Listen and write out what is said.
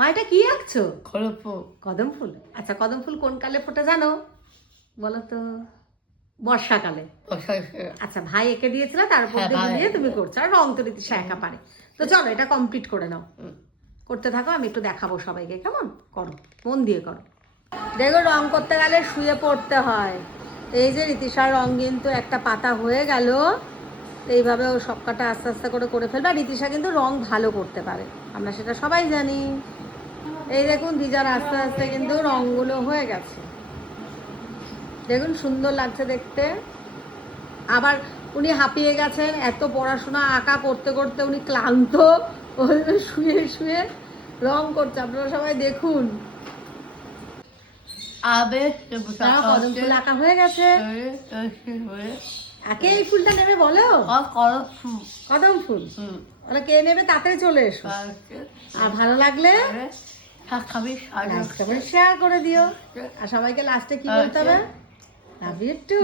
মা এটা কি আঁকছো? কলপো কদম ফুল। আচ্ছা কদম ফুল কোন কালে ফোটে জানো? বলো তো। বর্ষাকালে। আচ্ছা ভাই এঁকে দিয়েছিল, তার উপর দিয়ে দিয়ে তুমি করছো, আর রং তো রীতিশা একা পারে। তো চলো এটা কমপ্লিট করে নাও, করতে থাকো, আমি একটু দেখাবো সবাইকে, কেমন? করো, মন দিয়ে করো। দেখো রং করতে গেলে শুয়ে পড়তে হয়। এই যে রীতিশার রং কিন্তু একটা পাতা হয়ে গেল, এইভাবে ও সবকটা আস্তে আস্তে করে করে ফেলবে। আর রীতিশা কিন্তু রং ভালো করতে পারে, আমরা সেটা সবাই জানি। এই দেখুন দিজার আস্তে আস্তে কিন্তু রংগুলো হয়ে গেছে, দেখুন সুন্দর লাগছে দেখতে। আবার উনি হাঁপিয়ে গেছেন, এত পড়াশোনা আঁকা করতে করতে উনি ক্লান্ত, শুয়ে শুয়ে রং করছে, আপনারা সবাই দেখুন। আবে কদম ফুল আঁকা হয়ে গেছে। একে এই ফুলটা নেবে বলো, কদম ফুল। ওরা কে নেবে তাড়াতাড়ি চলে এসো, আর ভালো লাগলে শেয়ার করে দিও। আর সবাইকে লাস্টে কি বলতে হবে? Love you two.